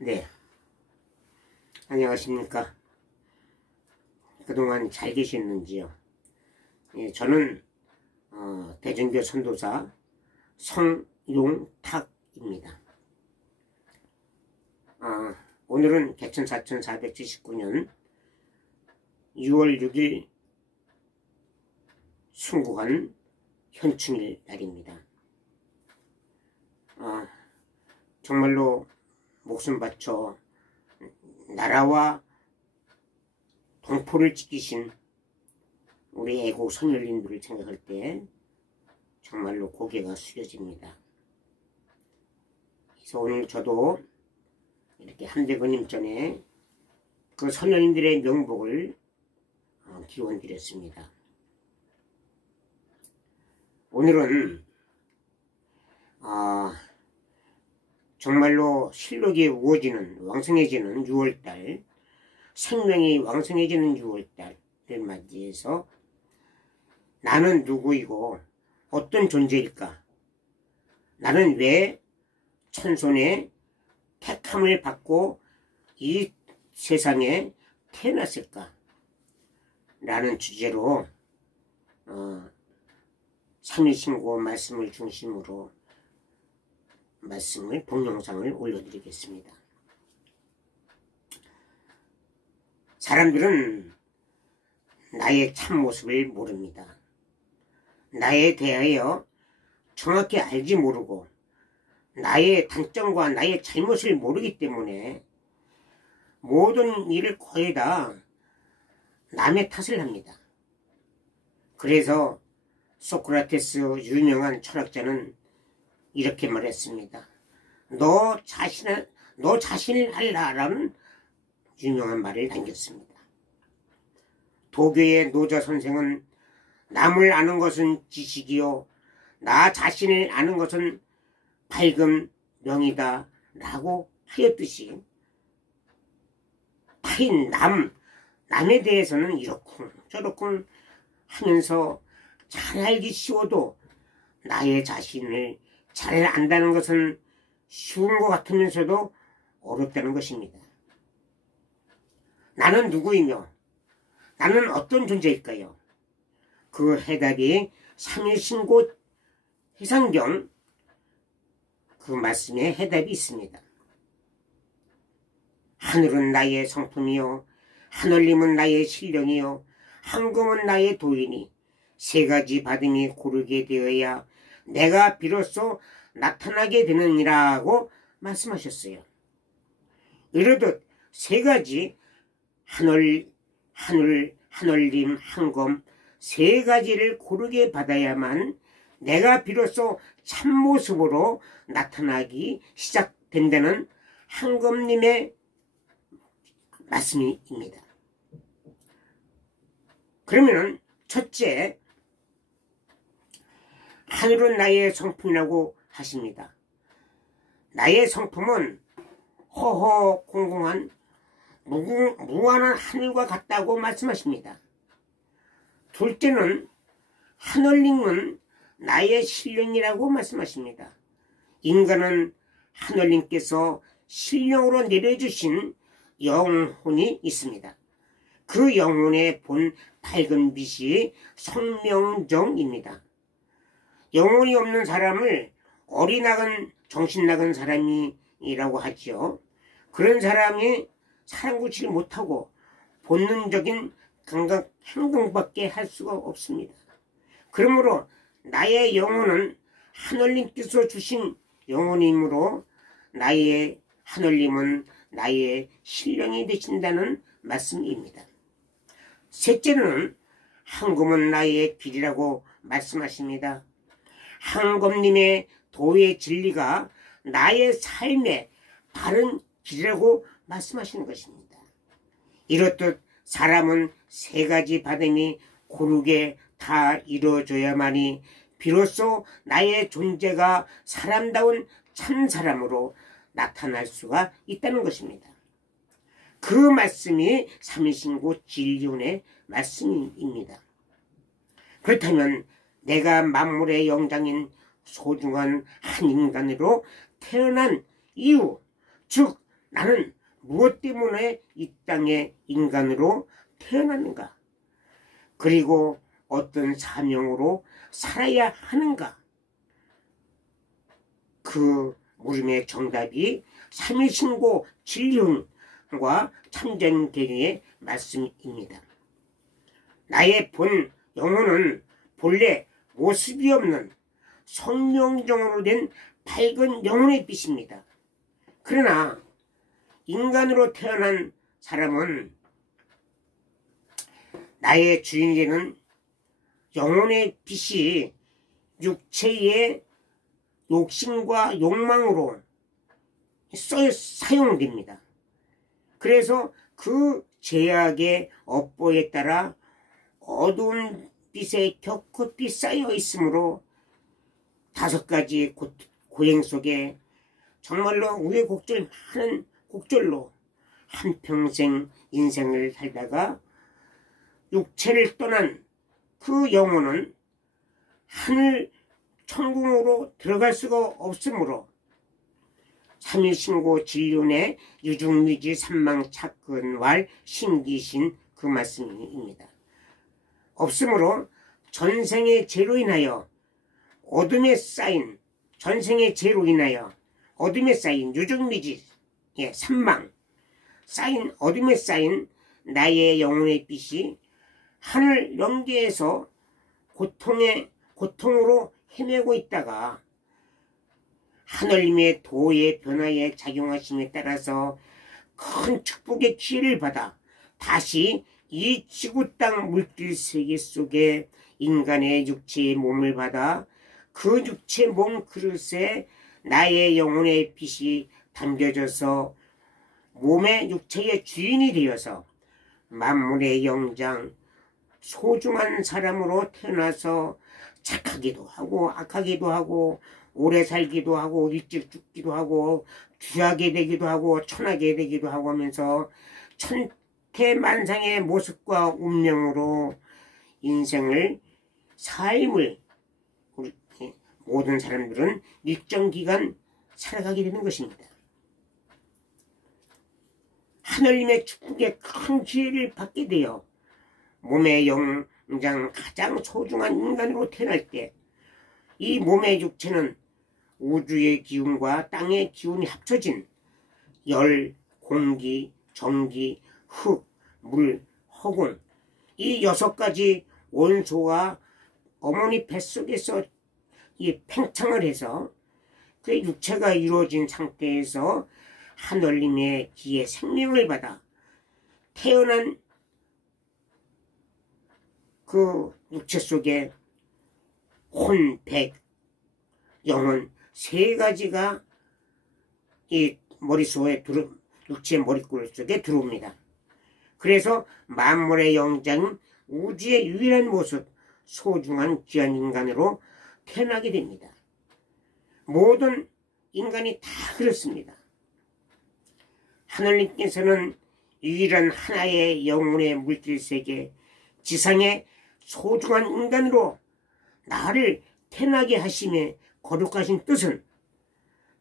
네, 안녕하십니까. 그동안 잘 계셨는지요? 예, 저는 대전교 선도사 성용탁입니다. 오늘은 개천 4479년 6월 6일 숭고한 현충일 날입니다. 정말로 목숨 바쳐 나라와 동포를 지키신 우리 애국 선열님들을 생각할 때 정말로 고개가 숙여집니다. 그래서 오늘 저도 이렇게 한대건님 전에 그 선열님들의 명복을 기원드렸습니다. 오늘은 정말로 실록이 우거지는 왕성해지는 6월달, 생명이 왕성해지는 6월달을 맞이해서 나는 누구이고 어떤 존재일까? 나는 왜 천손의 택함을 받고 이 세상에 태어났을까? 라는 주제로 삼일신고 말씀을 중심으로 동영상을 올려드리겠습니다. 사람들은 나의 참모습을 모릅니다. 나에 대하여 정확히 알지 모르고 나의 단점과 나의 잘못을 모르기 때문에 모든 일을 거의 다 남의 탓을 합니다. 그래서 소크라테스 유명한 철학자는 이렇게 말했습니다. 너 자신을 알라라는 유명한 말을 남겼습니다. 도교의 노자 선생은 남을 아는 것은 지식이요 나 자신을 아는 것은 밝은 명이다 라고 하였듯이 타인 남에 대해서는 이렇군 저렇군 하면서 잘 알기 쉬워도 나의 자신을 잘 안다는 것은 쉬운 것 같으면서도 어렵다는 것입니다. 나는 누구이며 나는 어떤 존재일까요? 그 해답이 삼일신고 해상경 그 말씀에 해답이 있습니다. 하늘은 나의 성품이요 하늘님은 나의 신령이요 황금은 나의 도인이 세 가지 받음이 고르게 되어야 내가 비로소 나타나게 되느니라고 말씀하셨어요. 이르듯 세 가지 하늘님, 황금 세 가지를 고르게 받아야만 내가 비로소 참모습으로 나타나기 시작된다는 황금님의 말씀입니다. 그러면 첫째, 하늘은 나의 성품이라고 하십니다. 나의 성품은 공공한 무한한 하늘과 같다고 말씀하십니다. 둘째는 하늘님은 나의 신령이라고 말씀하십니다. 인간은 하늘님께서 신령으로 내려주신 영혼이 있습니다. 그 영혼의 본 밝은 빛이 성명정입니다. 영혼이 없는 사람을 어리나간 정신나간 사람이라고 하지요. 그런 사람이 사람 고치지 못하고 본능적인 감각 행동밖에 할 수가 없습니다. 그러므로 나의 영혼은 하늘님께서 주신 영혼이므로 나의 하늘님은 나의 신령이 되신다는 말씀입니다. 셋째는 황금은 나의 길이라고 말씀하십니다. 황금님의 도의 진리가 나의 삶의 바른 길이라고 말씀하시는 것입니다. 이렇듯 사람은 세 가지 받음이 고르게 다 이루어져야만이 비로소 나의 존재가 사람다운 참사람으로 나타날 수가 있다는 것입니다. 그 말씀이 삼일신고 진리운의 말씀입니다. 그렇다면 내가 만물의 영장인 소중한 한 인간으로 태어난 이유, 즉 나는 무엇 때문에 이 땅에 인간으로 태어났는가? 그리고 어떤 사명으로 살아야 하는가? 그 물음의 정답이 삼위신고 진리훈과 참전계경의 말씀입니다. 나의 본 영혼은 본래 모습이 없는 성령정으로 된 밝은 영혼의 빛입니다. 그러나 인간으로 태어난 사람은 나의 주인이 되는 영혼의 빛이 육체의 욕심과 욕망으로 사용됩니다. 그래서 그 죄악의 업보에 따라 어두운 빛에 겹겹이 쌓여 있으므로 5가지 고행 속에 정말로 우여곡절 많은 곡절로 한평생 인생을 살다가 육체를 떠난 그 영혼은 하늘 천국으로 들어갈 수가 없으므로 삼위신고 진륜의 유중미지 삼망착근왈 신기신 그 말씀입니다. 없으므로 전생의 죄로 인하여 어둠에 쌓인 전생의 죄로 인하여 어둠에 쌓인 유중미지 삼망 쌓인 어둠에 쌓인 나의 영혼의 빛이 하늘 영계에서 고통으로 헤매고 있다가 하늘님의 도의 변화에 작용하심에 따라서 큰 축복의 기회를 받아 다시 이 지구 땅 물질 세계 속에 인간의 육체의 몸을 받아 그 육체 몸 그릇에 나의 영혼의 빛이 담겨져서 몸의 육체의 주인이 되어서 만물의 영장 소중한 사람으로 태어나서 착하기도 하고 악하기도 하고 오래 살기도 하고 일찍 죽기도 하고 귀하게 되기도 하고 천하게 되기도 하고 하면서 천태만상의 모습과 운명으로 인생을 삶을 우리 모든 사람들은 일정 기간 살아가게 되는 것입니다. 하늘님의 축복에 큰 기회를 받게 되어 몸의 영장 가장 소중한 인간으로 태어날 때 이 몸의 육체는 우주의 기운과 땅의 기운이 합쳐진 열, 공기, 전기, 흙, 물, 허공 이 6가지 원소와 어머니 뱃속에서 이 팽창을 해서 그 육체가 이루어진 상태에서 하늘님의 기의 생명을 받아 태어난 그 육체 속에 혼, 백, 영혼 3가지가 이 머릿속에 육체의 머리꿀 속에 들어옵니다. 그래서 만물의 영장 우주의 유일한 모습 소중한 귀한 인간으로 태어나게 됩니다. 모든 인간이 다 그렇습니다. 하늘님께서는 유일한 하나의 영혼의 물질세계 지상의 소중한 인간으로 나를 태어나게 하심에 거룩하신 뜻은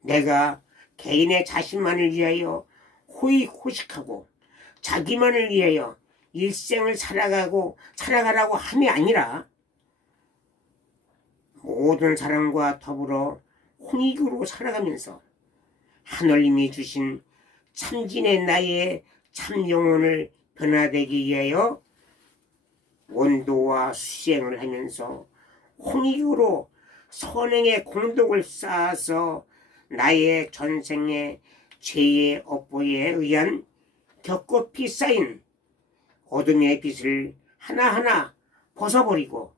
내가 개인의 자신만을 위하여 호의호식하고 자기만을 위하여 일생을 살아가라고 함이 아니라 모든 사람과 더불어 혼익으로 살아가면서 하늘님이 주신 참진의 나의 참영혼을 변화되기 위하여 원도와 수행을 하면서 홍익으로 선행의 공덕을 쌓아서 나의 전생의 죄의 업보에 의한 겹겹이 쌓인 어둠의 빛을 하나하나 벗어버리고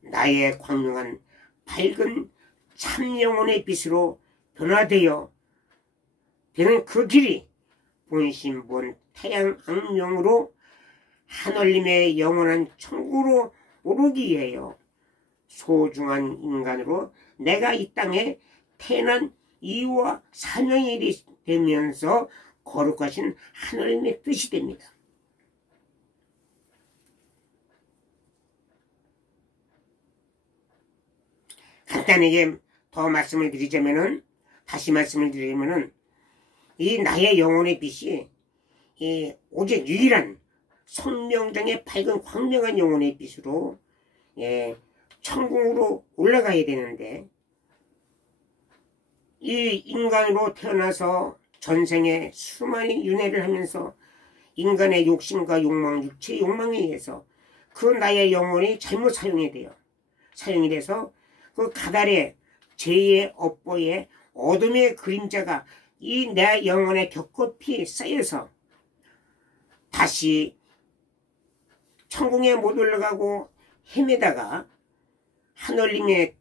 나의 광명한 밝은 참영혼의 빛으로 변화되어 되는 그 길이 본신본 태양악명으로 하늘님의 영원한 천국으로 오르기 위하여 소중한 인간으로 내가 이 땅에 태어난 이유와 사명이 되면서 거룩하신 하늘님의 뜻이 됩니다. 간단하게 더 말씀을 드리자면은 다시 말씀을 드리면은 이 나의 영혼의 빛이 오직 유일한 선명장의 밝은 광명한 영혼의 빛으로 천국으로 올라가야 되는데, 이 인간으로 태어나서 전생에 수많은 윤회를 하면서 인간의 욕심과 욕망, 육체의 욕망에 의해서 그 나의 영혼이 잘못 사용이 돼서 그 가달의 죄의 업보의 어둠의 그림자가 이 내 영혼에 겹겹이 쌓여서 다시 천국에 못 올라가고 헤매다가 하늘님의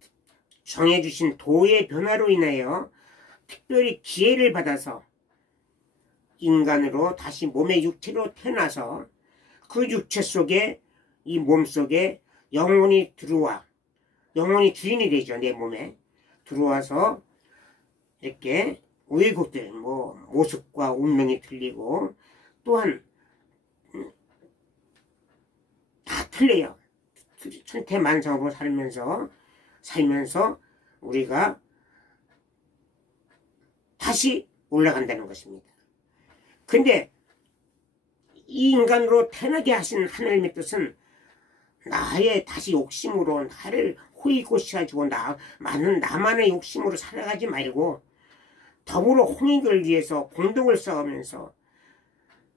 정해주신 도의 변화로 인하여 특별히 기회를 받아서 인간으로 다시 몸의 육체로 태어나서 그 육체 속에, 이 몸 속에 영혼이 들어와, 영혼이 주인이 되죠. 내 몸에 들어와서 이렇게 왜곡된 모습과 운명이 틀리고, 또한 다 틀려요. 천태만상으로 살면서 우리가 다시 올라간다는 것입니다. 근데 이 인간으로 태어나게 하신 하나님의 뜻은 나의 다시 욕심으로 나를 호의고시하고 나만의 욕심으로 살아가지 말고 더불어 홍익을 위해서 공덕을 쌓으면서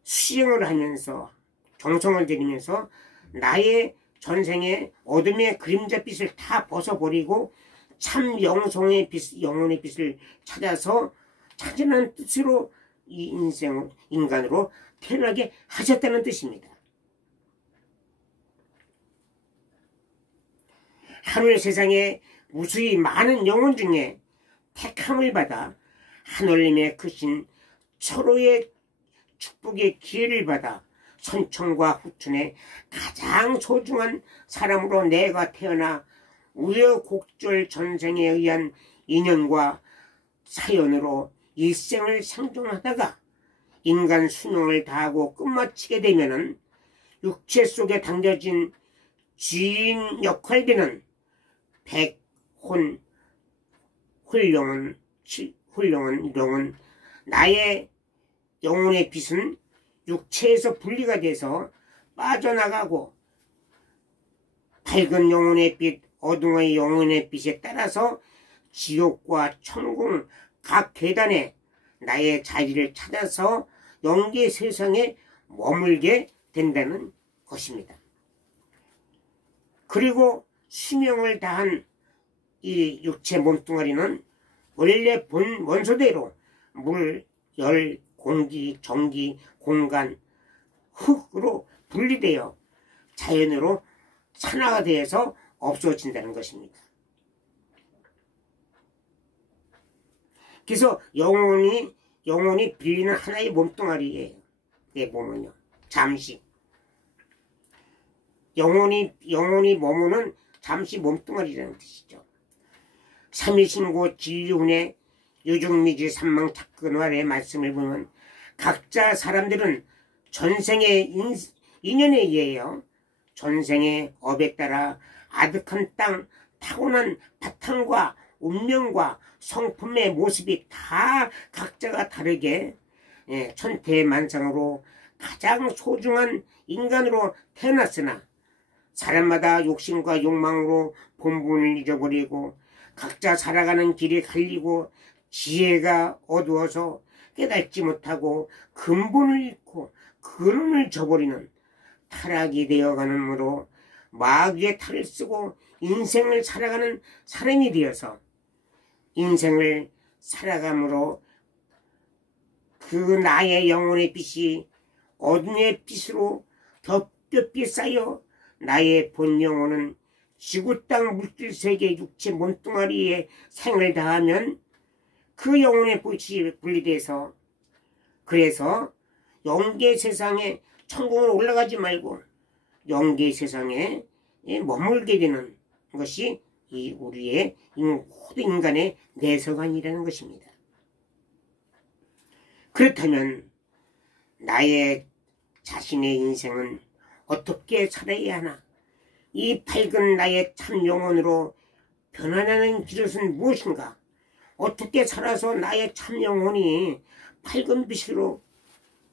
수행을 하면서 정성을 들이면서 나의 전생의 어둠의 그림자빛을 다 벗어버리고 참 영성의 빛, 영혼의 빛을 찾아서 찾으라는 뜻으로 이 인간으로 태어나게 하셨다는 뜻입니다. 하늘 세상에 무수히 많은 영혼 중에 택함을 받아 하늘님의 크신 서로의 축복의 기회를 받아 선천과 후천의 가장 소중한 사람으로 내가 태어나 우여곡절 전생에 의한 인연과 사연으로 일생을 생존하다가 인간 수명을 다하고 끝마치게 되면은 육체 속에 담겨진 주인 역할되는 백혼 훌륭은 나의 영혼의 빛은 육체에서 분리가 돼서 빠져나가고 밝은 영혼의 빛, 어둠의 영혼의 빛에 따라서 지옥과 천국 각 계단에 나의 자리를 찾아서 영계 세상에 머물게 된다는 것입니다. 그리고 수명을 다한 이 육체 몸뚱아리는 원래 본 원소대로 물, 열, 공기, 전기, 공간, 흙으로 분리되어 자연으로 산화가 되어서 없어진다는 것입니다. 그래서 영혼이 빌리는 하나의 몸뚱아리예요. 내 몸은요. 잠시. 영혼이 머무는 잠시 몸뚱아리라는 뜻이죠. 삼위신고 진리훈의 유중미지 삼망착근활의 말씀을 보면 각자 사람들은 전생의 인연에 의해요. 전생의 업에 따라 아득한 땅, 타고난 바탕과 운명과 성품의 모습이 다 각자가 다르게 천태만상으로 가장 소중한 인간으로 태어났으나 사람마다 욕심과 욕망으로 본분을 잊어버리고 각자 살아가는 길이 갈리고 지혜가 어두워서 깨닫지 못하고 근본을 잃고 근원을 저버리는 타락이 되어가는므로 마귀의 탈을 쓰고 인생을 살아가는 사람이 되어서 인생을 살아감으로 그 나의 영혼의 빛이 어둠의 빛으로 겹겹이 쌓여 나의 본 영혼은 지구 땅 물질 세계 육체 몸뚱아리에 생을 다하면 그 영혼의 빛이 분리돼서 그래서 영계 세상에 천국으로 올라가지 말고 영계 세상에 머물게 되는 것이 이 우리의 모든 인간의 내서관이라는 것입니다. 그렇다면 나의 자신의 인생은 어떻게 살아야 하나? 이 밝은 나의 참 영혼으로 변화하는 길은 무엇인가? 어떻게 살아서 나의 참 영혼이 밝은 빛으로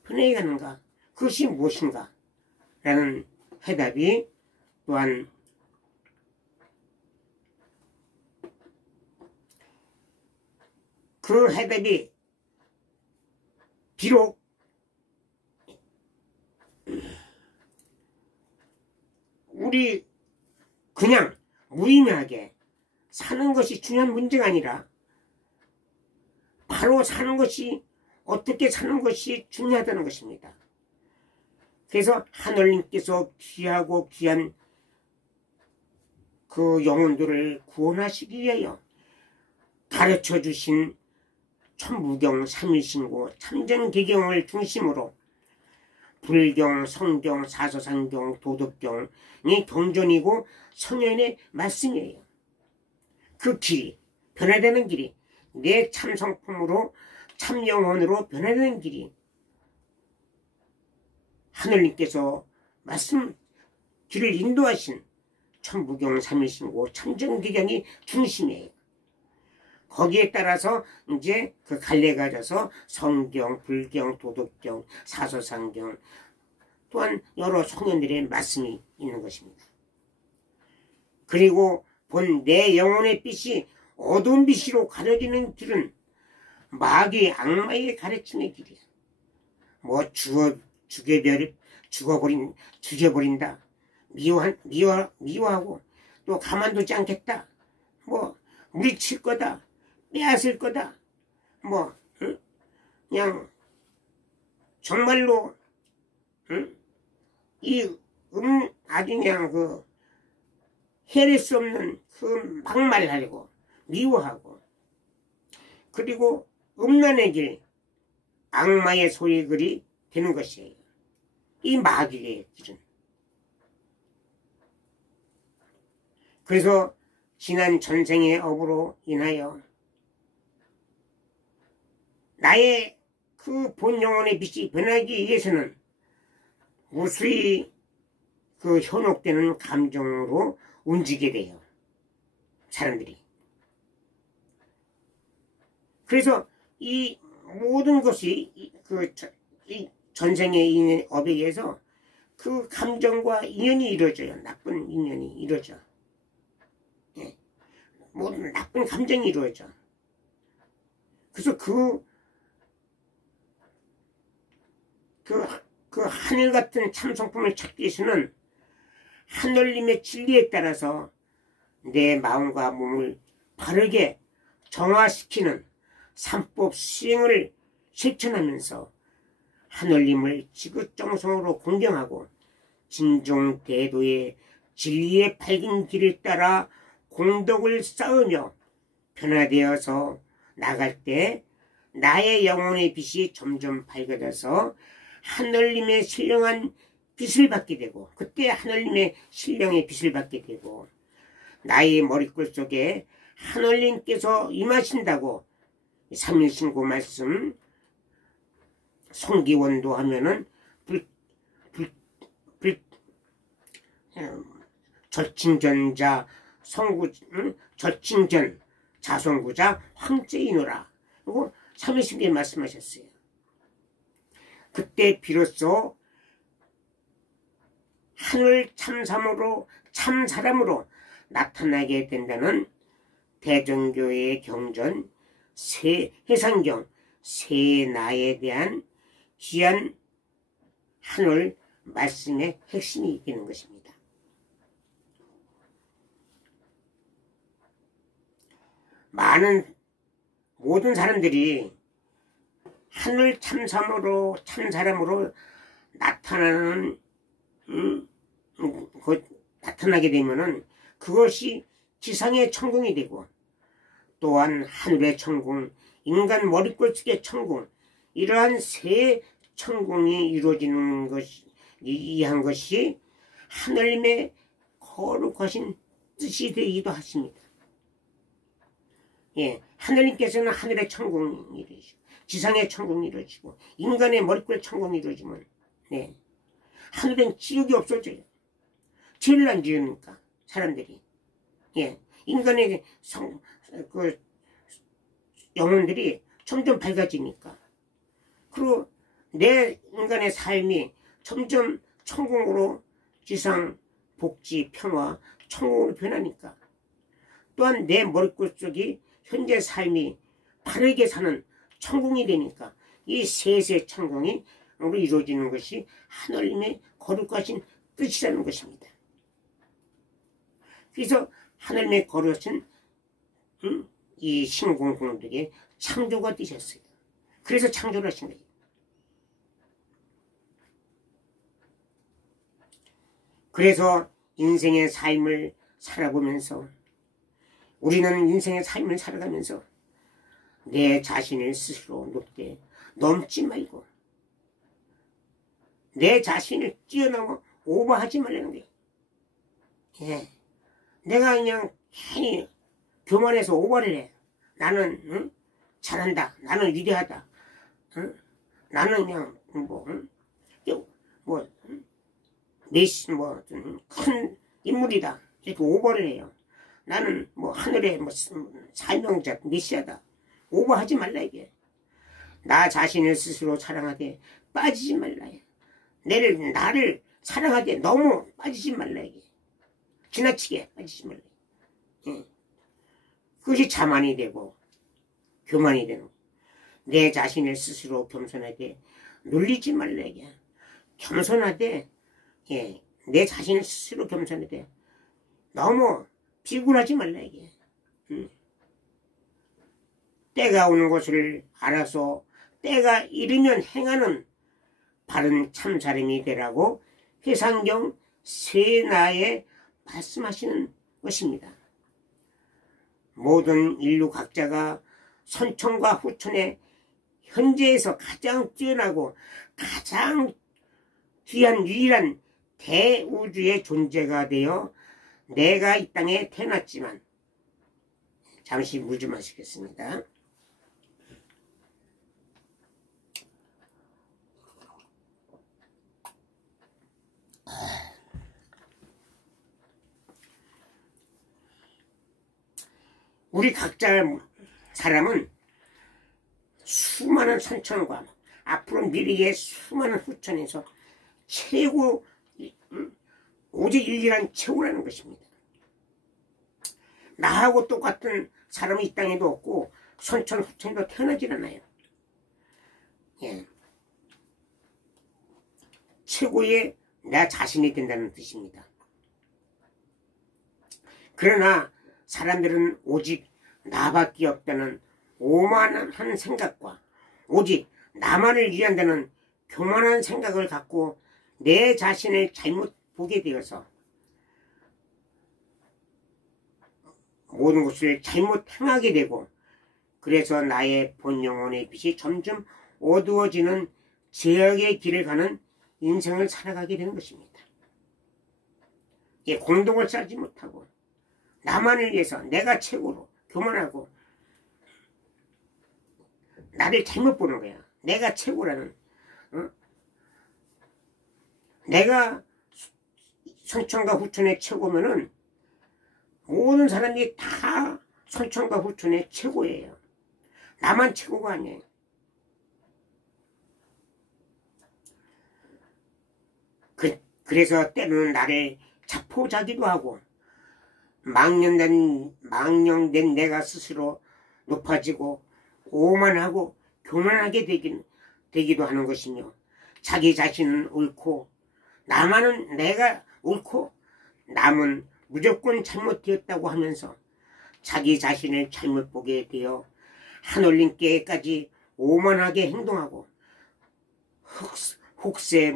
변해가는가? 그것이 무엇인가? 라는 해답이 또한 그 해답이 비록 우리 그냥 무의미하게 사는 것이 중요한 문제가 아니라 바로 사는 것이, 어떻게 사는 것이 중요하다는 것입니다. 그래서 하늘님께서 귀하고 귀한 그 영혼들을 구원하시기 위하여 가르쳐 주신 천부경, 삼일신고, 참전개경을 중심으로 불경, 성경, 사서상경, 도덕경이 경전이고 성현의 말씀이에요. 그 길이, 변화되는 길이, 내 참성품으로 참영혼으로 변화되는 길이 하늘님께서 말씀 길을 인도하신 천부경, 삼일신고, 참전개경이 중심이에요. 거기에 따라서 이제 그 갈래가 져서 성경, 불경, 도덕경, 사서상경 또한 여러 성현들의 말씀이 있는 것입니다. 그리고 본 내 영혼의 빛이 어두운 빛으로 가려지는 길은 마귀 악마의 가르침의 길이야. 뭐 죽여버린다. 미워하고 또 가만두지 않겠다. 뭐 물리칠 거다. 빼앗을 거다. 뭐 그냥 정말로 아주 그냥 그 헤아릴 수 없는 그 막말하려고 미워하고, 그리고 음란의 길, 악마의 소리글이 되는 것이에요. 이 마귀의 길은. 그래서 지난 전생의 업으로 인하여 나의 그 본 영혼의 빛이 변하기 위해서는 무수히 그 현혹되는 감정으로 움직이게 돼요. 사람들이. 그래서 이 모든 것이 이 전생의 업에 의해서 그 감정과 인연이 이루어져요. 나쁜 인연이 이루어져. 예. 모든 나쁜 감정이 이루어져. 그래서 그 하늘 같은 참성품을 찾기 위해서는 하늘님의 진리에 따라서 내 마음과 몸을 바르게 정화시키는 삼법 수행을 실천하면서 하늘님을 지극정성으로 공경하고 진종대도의 진리의 밝은 길을 따라 공덕을 쌓으며 변화되어서 나갈 때 나의 영혼의 빛이 점점 밝아져서 하늘님의 신령한 빛을 받게 되고, 그때 하늘님의 신령의 빛을 받게 되고, 나의 머리끝 속에 하늘님께서 임하신다고 삼일신고 말씀 성기원도 하면은 절친전자 절친전 자성구자 황제이노라. 그리고 삼일신고에 말씀하셨어요. 그때 비로소 하늘 참사람으로 나타나게 된다는 대전교회의 경전 해상경 세나에 대한 귀한 하늘 말씀의 핵심이 되는 것입니다. 모든 사람들이 하늘 참사람으로 나타나게 되면은 그것이 지상의 천궁이 되고, 또한 하늘의 천궁, 인간 머리꼴 속의 천궁, 이러한 세 천궁이 이루어지는 이한 것이 하늘님의 거룩하신 뜻이 되기도 하십니다. 예, 하늘님께서는 하늘의 천궁이 이루어지고, 지상의 천궁이 이루어지고, 인간의 머리꼴 천궁이 이루어지면, 네, 하늘엔 지옥이 없어져요. 죄를 안 지으니까 사람들이. 예, 인간의 영혼들이 점점 밝아지니까 그리고 내 인간의 삶이 점점 천국으로 지상, 복지, 평화, 천국으로 변하니까 또한 내 머릿속이 현재 삶이 바르게 사는 천국이 되니까 이 세세 천국이 이루어지는 것이 하나님의 거룩하신 뜻이라는 것입니다. 그래서 하나님의 거룩하신 이 신공공덕의 창조가 되셨어요. 그래서 창조를 하신 거예요. 그래서 인생의 삶을 살아보면서 우리는 인생의 삶을 살아가면서 내 자신을 스스로 높게 넘지 말고 내 자신을 뛰어넘어 오버하지 말라는 거예요. 예. 내가 그냥 괜히 교만해서 오버를 해. 나는 잘한다. 나는 위대하다. 나는 그냥 큰 인물이다. 이렇게 오버를 해요. 나는 하늘의 사명자 메시아다. 오버하지 말라 이게. 나 자신을 스스로 사랑하되 빠지지 말라. 나를 사랑하되 너무 빠지지 말라 이게. 지나치게 빠지지 말라. 예. 그것이 자만이 되고 교만이 되는. 내 자신을 스스로 겸손하되 놀리지 말라 이게. 겸손하되 예. 내 자신을 스스로 겸손하되 너무 비굴하지 말라 이게. 때가 오는 것을 알아서 때가 이르면 행하는 바른 참사람이 되라고 해상경 세나에 말씀하시는 것입니다. 모든 인류 각자가 선천과 후천의 현재에서 가장 뛰어나고 가장 귀한 유일한 대우주의 존재가 되어 내가 이 땅에 태어났지만 잠시 물 좀 마시겠습니다. 우리 각자 사람은 수많은 선천과 앞으로 미래의 수많은 후천에서 최고 오직 일일한 최고라는 것입니다. 나하고 똑같은 사람이 이 땅에도 없고 선천 후천에도 태어나질 않아요. 예. 최고의 나 자신이 된다는 뜻입니다. 그러나 사람들은 오직 나밖에 없다는 오만한 생각과 오직 나만을 위한다는 교만한 생각을 갖고 내 자신을 잘못 보게 되어서 모든 것을 잘못 행하게 되고 그래서 나의 본 영혼의 빛이 점점 어두워지는 죄악의 길을 가는 인생을 살아가게 되는 것입니다. 공덕을 쌓지 못하고 나만을 위해서 내가 최고로 교만하고 나를 잘못 보는 거야. 내가 최고라는 내가 선천과 후천의 최고면은 모든 사람들이 다 선천과 후천의 최고예요. 나만 최고가 아니에요. 그래서 때로는 나를 자포자기도 하고 망령된 내가 스스로 높아지고 오만하고 교만하게 되기도 하는 것이며 자기 자신은 옳고 나만은 내가 옳고 남은 무조건 잘못되었다고 하면서 자기 자신을 잘못 보게 되어 하늘님께까지 오만하게 행동하고 혹세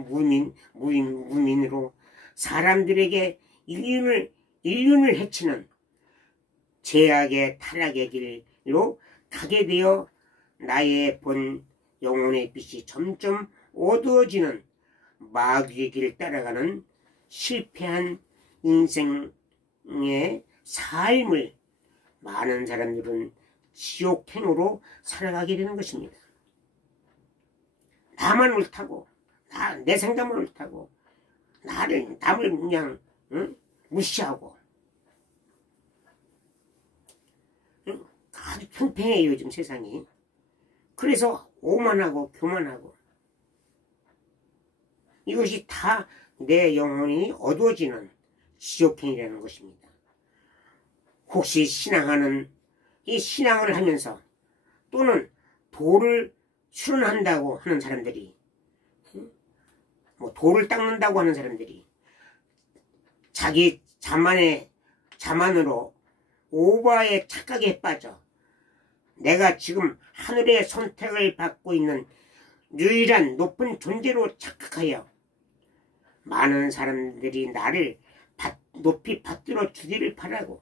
무민으로 사람들에게 인륜을 해치는 죄악의 타락의 길로 가게 되어 나의 본 영혼의 빛이 점점 어두워지는 마귀의 길을 따라가는 실패한 인생의 삶을 많은 사람들은 지옥행으로 살아가게 되는 것입니다. 나만 옳다고 내 생각만 옳다고 남을 그냥 무시하고 아주 평평해요 요즘 세상이. 그래서 오만하고 교만하고 이것이 다 내 영혼이 어두워지는 지옥행이라는 것입니다. 혹시 이 신앙을 하면서 또는 도를 수련한다고 하는 사람들이 돌을 닦는다고 하는 사람들이 자기 자만으로 오바의 착각에 빠져 내가 지금 하늘의 선택을 받고 있는 유일한 높은 존재로 착각하여 많은 사람들이 나를 높이 받들어 주기를 바라고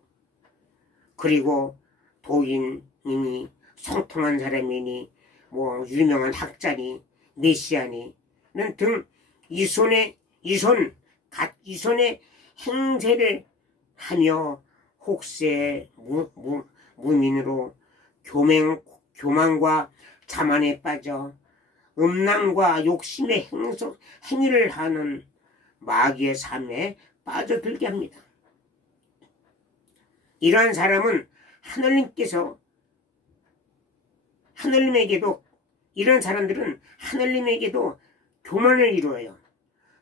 그리고 도인이니 성통한 사람이니 유명한 학자니 메시아니는 등 이손의 행세를 하며 혹세 무민으로 교만과 자만에 빠져 음란과 욕심의 행위를 하는 마귀의 삶에 빠져들게 합니다. 이러한 사람은 이런 사람들은 하늘님에게도 교만을 이루어요.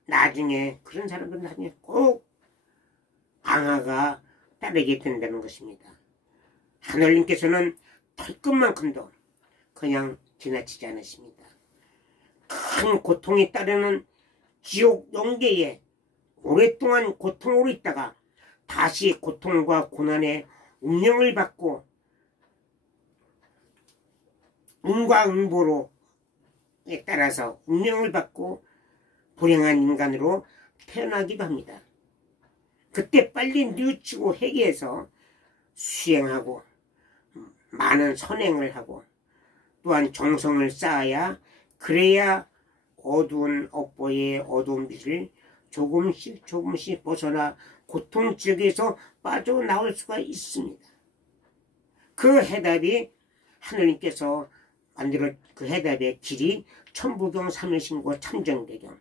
나중에 그런 사람들은 나중에 꼭 앙하가 따르게 된다는 것입니다. 하늘님께서는 털끝만큼도 그냥 지나치지 않으십니다. 큰 고통이 따르는 지옥 영계에 오랫동안 고통으로 있다가 다시 고통과 고난의 운명을 받고 운과 응보로에 따라서 운명을 받고 불행한 인간으로 태어나기도 합니다. 그때 빨리 뉘우치고 회개해서 수행하고 많은 선행을 하고 또한 정성을 쌓아야 그래야 어두운 업보의 어두운 빛을 조금씩 벗어나 고통 지역에서 빠져나올 수가 있습니다. 그 해답이 하느님께서 그 해답의 길이 천부경, 삼일신고, 참정배경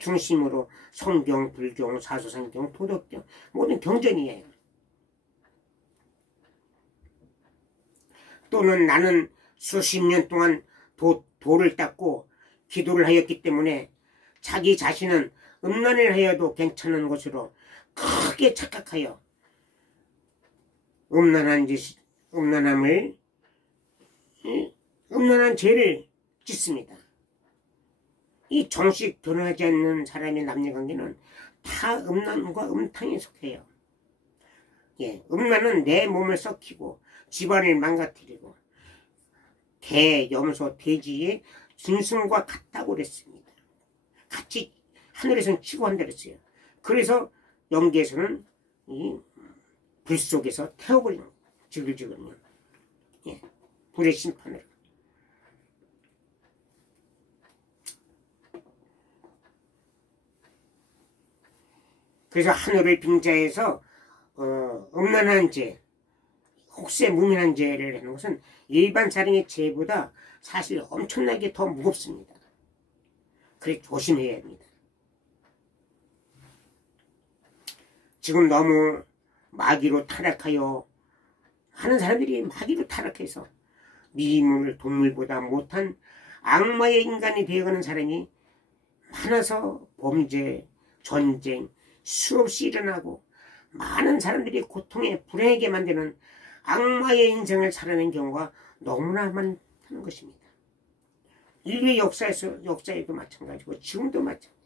중심으로 성경, 불경, 사소상경, 도덕경 모든 경전이에요. 또는 나는 수십 년 동안 도를 닦고 기도를 하였기 때문에 자기 자신은 음란을 하여도 괜찮은 것으로 크게 착각하여 음란한 죄를 짓습니다. 이 정식 결혼하지 않는 사람의 남녀관계는 다 음란과 음탕에 속해요. 음란은 내 몸을 썩히고 집안을 망가뜨리고 개, 염소, 돼지의 짐승과 같다고 그랬습니다. 같이 하늘에서는 치고 한다 그랬어요. 그래서 영계에서는 이 불 속에서 태워버리는 거예요. 지글지글요. 불의 심판으로. 그래서 하늘을 빙자해서 음란한 죄, 혹세 무민한 죄를 하는 것은 일반 사람의 죄보다 사실 엄청나게 더 무겁습니다. 그래서 조심해야 합니다. 지금 너무 마귀로 타락하여 하는 사람들이 마귀로 타락해서 미물, 동물보다 못한 악마의 인간이 되어가는 사람이 많아서 범죄, 전쟁 수없이 일어나고 많은 사람들이 고통에 불행하게 만드는 악마의 인생을 살아낸 경우가 너무나 많다는 것입니다. 인류의 역사에도 마찬가지고 지금도 마찬가지고.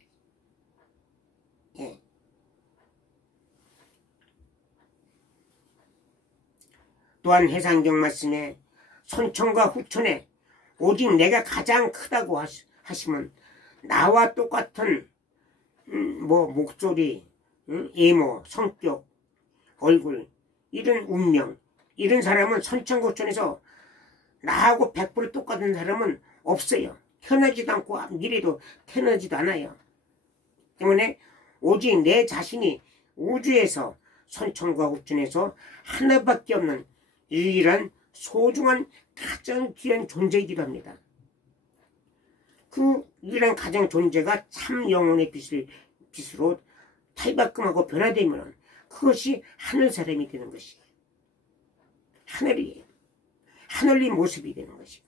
또한 해상경 말씀에 선천과 후천에 오직 내가 가장 크다고 하시면 나와 똑같은 목소리, 외모, 성격, 얼굴, 이런 운명, 이런 사람은 선천고천에서 나하고 100% 똑같은 사람은 없어요. 태어나지도 않고 미래도 태어나지도 않아요. 때문에 오직 내 자신이 우주에서 선천과 후천에서 하나밖에 없는 유일한 소중한 가장 귀한 존재이기도 합니다. 그 유일한 가장 존재가 참 영혼의 빛으로 탈바꿈하고 변화되면 그것이 하늘 사람이 되는 것이에요. 하늘이에요. 하늘의 모습이 되는 것이고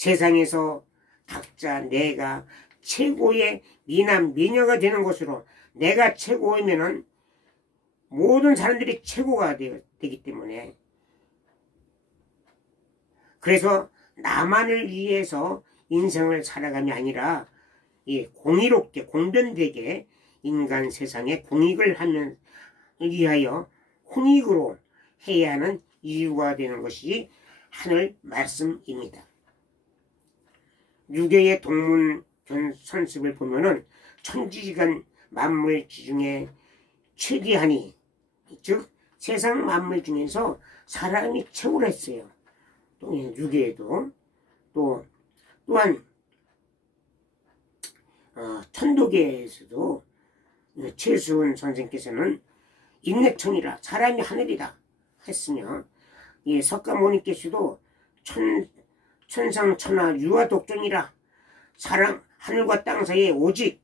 세상에서 각자 내가 최고의 미남 미녀가 되는 것으로, 내가 최고이면은 모든 사람들이 최고가 되기 때문에, 그래서 나만을 위해서 인생을 살아감이 아니라 공의롭게 공변되게 인간 세상에 공익을 하면 위하여 홍익으로 해야 하는 이유가 되는 것이 하늘 말씀입니다. 유교의 동문 선습을 보면은 천지간 만물 중에 최대하니, 즉 세상 만물 중에서 사람이 최고라 했어요. 또 유교에도 또한 천도계에서도 최수원 선생께서는 인내천이라 사람이 하늘이다 했으며, 석가모니께서도 천상천하 유아독존이라 사람 하늘과 땅 사이에 오직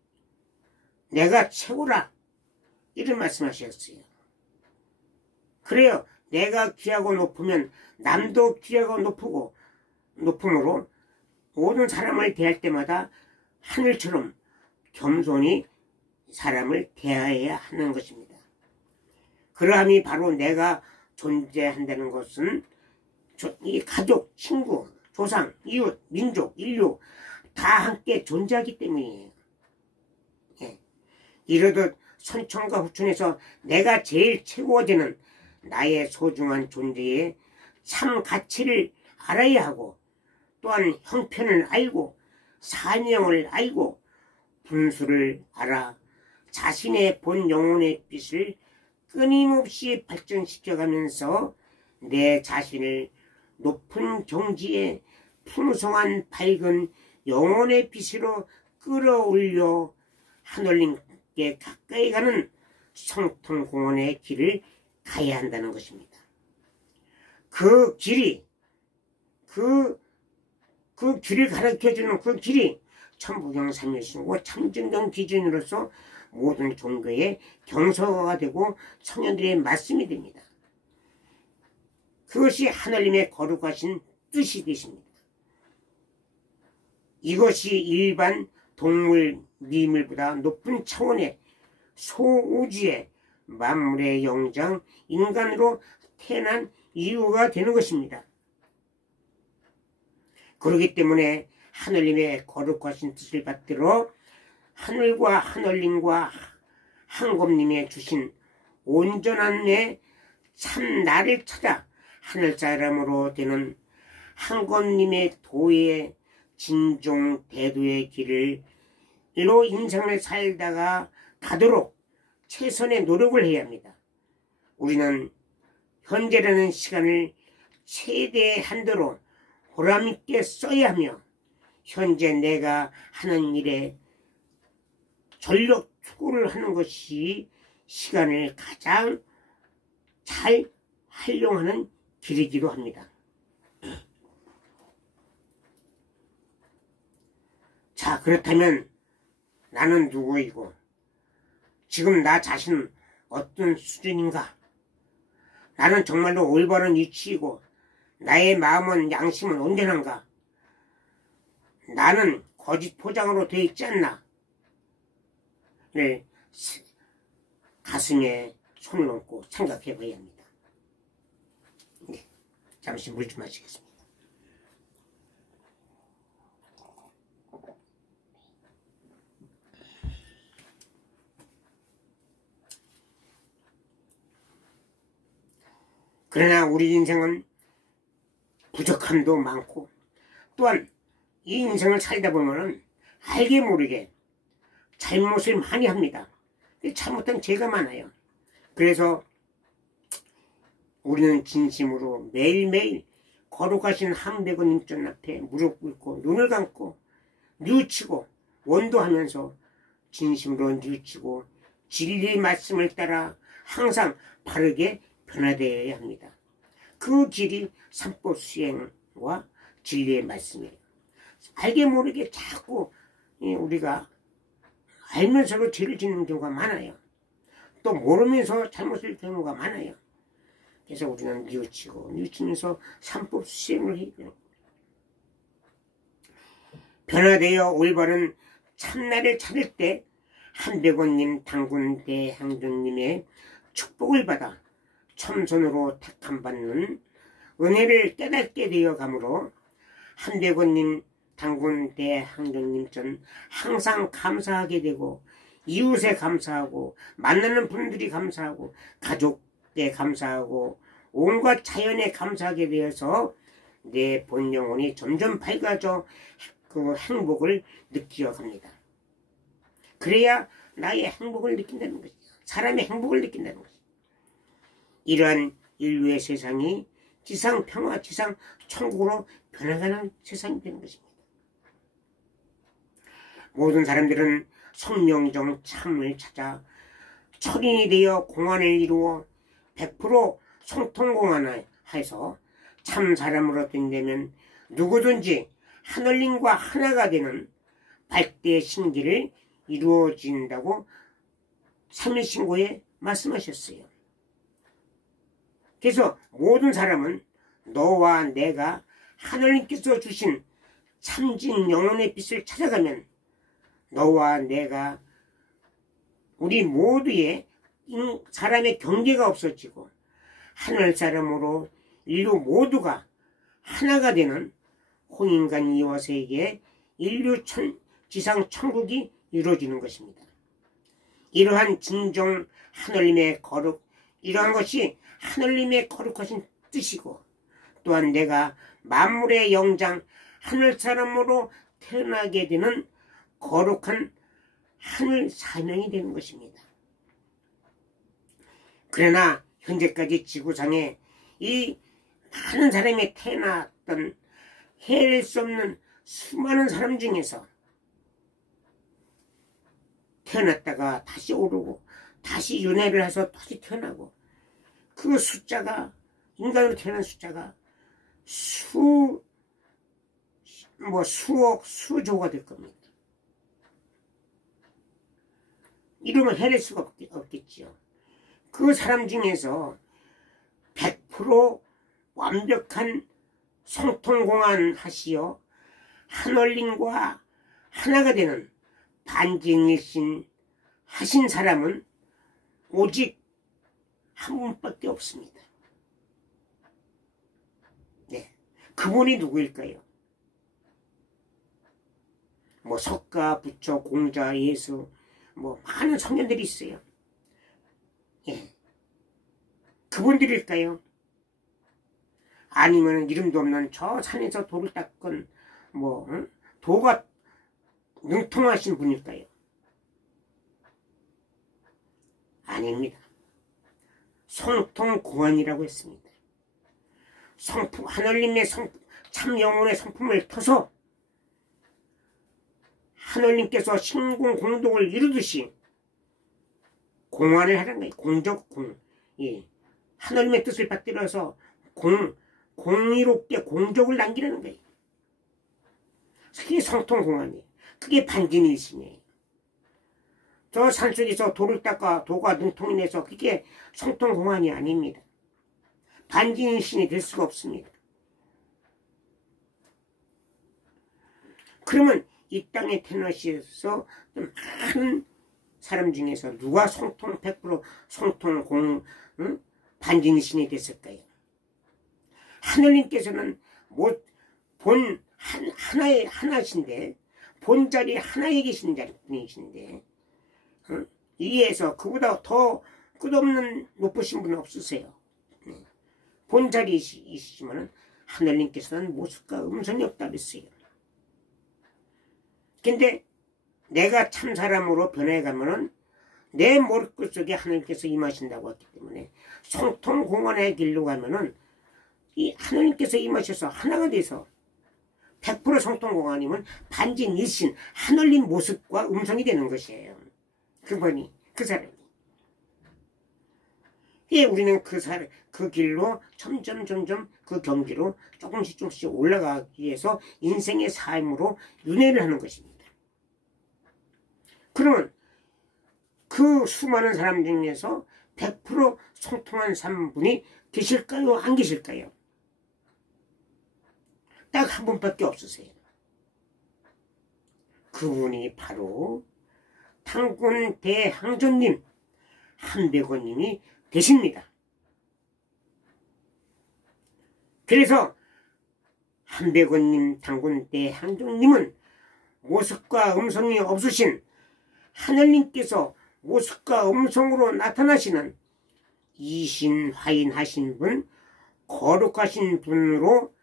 내가 최고라, 이런 말씀하셨어요. 그래요. 내가 귀하고 높으면 남도 귀하고 높음으로 모든 사람을 대할 때마다 하늘처럼 겸손히 사람을 대해야 하는 것입니다. 그러함이 바로 내가 존재한다는 것은 이 가족, 친구, 조상, 이웃, 민족, 인류 다 함께 존재하기 때문이에요. 이러듯 선천과 후천에서 내가 제일 최고가 되는 나의 소중한 존재의 참 가치를 알아야 하고, 또한 형편을 알고 사명을 알고 분수를 알아 자신의 본 영혼의 빛을 끊임없이 발전시켜가면서 내 자신을 높은 경지에 풍성한 밝은 영혼의 빛으로 끌어올려 하늘님께 가까이 가는 성통공원의 길을 가야 한다는 것입니다. 그 길이, 그 길을 가르쳐주는 그 길이 천부경 삼일신고 참증경 기준으로서 모든 종교의 경서가 되고 청년들의 말씀이 됩니다. 그것이 하늘님의 거룩하신 뜻이 되십니다. 이것이 일반 동물, 미물보다 높은 차원의 소우주의 만물의 영장 인간으로 태어난 이유가 되는 것입니다. 그렇기 때문에 하늘님의 거룩하신 뜻을 받들어 하늘과 하늘님과 한검님의 주신 온전한 내 참 나를 찾아 하늘사람으로 되는 한검님의 도의 진종 대도의 길을 로 인생을 살다가 가도록 최선의 노력을 해야 합니다. 우리는 현재라는 시간을 최대한도로 보람있게 써야 하며, 현재 내가 하는 일에 전력 투구를 하는 것이 시간을 가장 잘 활용하는 길이기도 합니다. 자, 그렇다면 나는 누구이고 지금 나 자신은 어떤 수준인가? 나는 정말로 올바른 위치이고 나의 마음은 양심은 온전한가? 나는 거짓 포장으로 되어 있지 않나? 를 가슴에 손을 얹고 생각해 봐야 합니다. 네, 잠시 물 좀 마시겠습니다. 그러나 우리 인생은 부족함도 많고, 또한 이 인생을 살다 보면은 알게 모르게 잘못을 많이 합니다. 잘못한 죄가 많아요. 그래서 우리는 진심으로 매일매일 거룩하신 한백원님전 앞에 무릎 꿇고 눈을 감고 뉘우치고 원도하면서 진심으로 뉘우치고 진리의 말씀을 따라 항상 바르게 변화되어야 합니다. 그 길이 삼법 수행과 진리의 말씀이에요. 알게 모르게 자꾸 우리가 알면서도 죄를 짓는 경우가 많아요. 또 모르면서 잘못을 하는 경우가 많아요. 그래서 우리는 뉘우치면서 삼법 수행을 해야 돼요. 변화되어 올바른 참나를 찾을 때 한백원님 당군 대항전님의 축복을 받아 첨손으로 택함받는 은혜를 깨닫게 되어 가므로 한백원님 당군 대항전님 전 항상 감사하게 되고 이웃에 감사하고 만나는 분들이 감사하고 가족에 감사하고 온갖 자연에 감사하게 되어서 내 본 영혼이 점점 밝아져 그 행복을 느끼어 갑니다. 그래야 나의 행복을 느낀다는 것이죠. 사람의 행복을 느낀다는 것이죠. 이러한 인류의 세상이 지상 평화, 지상 천국으로 변화가는 세상이 되는 것입니다. 모든 사람들은 성명정 참을 찾아 철인이 되어 공안을 이루어 100% 성통공안을 해서 참 사람으로 된다면 누구든지 하늘님과 하나가 되는 발대의 신기를 이루어진다고 3일신고에 말씀하셨어요. 그래서 모든 사람은 너와 내가 하늘님께서 주신 참진 영혼의 빛을 찾아가면 너와 내가 우리 모두의 사람의 경계가 없어지고 하늘 사람으로 인류 모두가 하나가 되는 홍인간 이화세계의 인류 지상 천국이 이루어지는 것입니다. 이러한 진정 하늘님의 거룩, 이러한 것이 하늘님의 거룩하신 뜻이고 또한 내가 만물의 영장 하늘 사람으로 태어나게 되는 거룩한 하늘 사명이 되는 것입니다. 그러나 현재까지 지구상에 이 많은 사람이 태어났던 헤아릴 수 없는 수많은 사람 중에서 태어났다가 다시 오르고 다시 윤회를 해서 다시 태어나고 그 숫자가 인간으로 태어난 숫자가 수억 수조가 될 겁니다. 이러면 헤아릴 수가 없겠지요. 그 사람 중에서 100% 완벽한 성통공안 하시어 하늘님과 하나가 되는 반진일신 하신 사람은 오직 한 분밖에 없습니다. 네, 그분이 누구일까요? 뭐 석가, 부처, 공자, 예수 뭐 많은 성현들이 있어요. 예, 그분들일까요? 아니면 이름도 없는 저 산에서 돌을 닦은 뭐 도가 능통하신 분일까요? 아닙니다. 성통공안이라고 했습니다. 성품, 하늘님의 참 영혼의 성품을 터서 하늘님께서 신공공덕을 이루듯이 공안을 하는 거예요. 공적공. 예. 하늘님의 뜻을 받들어서 공의롭게 공적을 남기라는 거예요. 그게 성통공안이에요. 그게 반진일신이에요. 저 산속에서 돌을 닦아 도가 능통이 내서 그게 성통공안이 아닙니다. 반진일신이 될 수가 없습니다. 그러면 이 땅에 태어나셔서 많은 사람 중에서 누가 성통 100% 성통공 반진일신이 됐을까요? 하늘님께서는 본 하나신데 본자리 하나에 계신 분이신데 이에서 그보다 더 끝없는 높으신 분은 없으세요. 본자리이시지만 하늘님께서는 모습과 음성이 없다 그랬어요. 근데 내가 참 사람으로 변해가면은 내 머릿끝 속에 하나님께서 임하신다고 했기 때문에 성통공안의 길로 가면은 이 하나님께서 임하셔서 하나가 돼서 100% 성통공안이면 반진일신 하늘님 모습과 음성이 되는 것이에요. 그분이 그 사람이. 예, 우리는 그 길로 점점 그 경지로 조금씩 올라가기 위해서 인생의 삶으로 윤회를 하는 것입니다. 그러면 그 수많은 사람 중에서 100% 성통한 분이 계실까요? 안 계실까요? 딱 한 분밖에 없으세요. 그분이 바로 당군 대항전님 한백원님이 되십니다. 그래서 한백원님 당군 대항전님은 모습과 음성이 없으신 하늘님께서 모습과 음성으로 나타나시는 이신화인하신 분, 거룩하신 분으로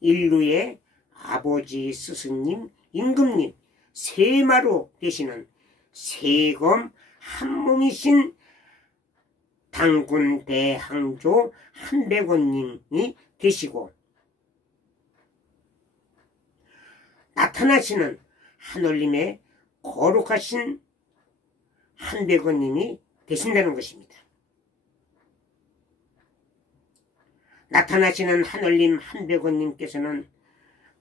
인류의 아버지 스승님, 임금님, 세마로 되시는 세검 한몸이신 당군 대항조 한백원님이 되시고, 나타나시는 하늘님의 거룩하신 한백원님이 되신다는 것입니다. 나타나시는 하늘님 한백원님께서는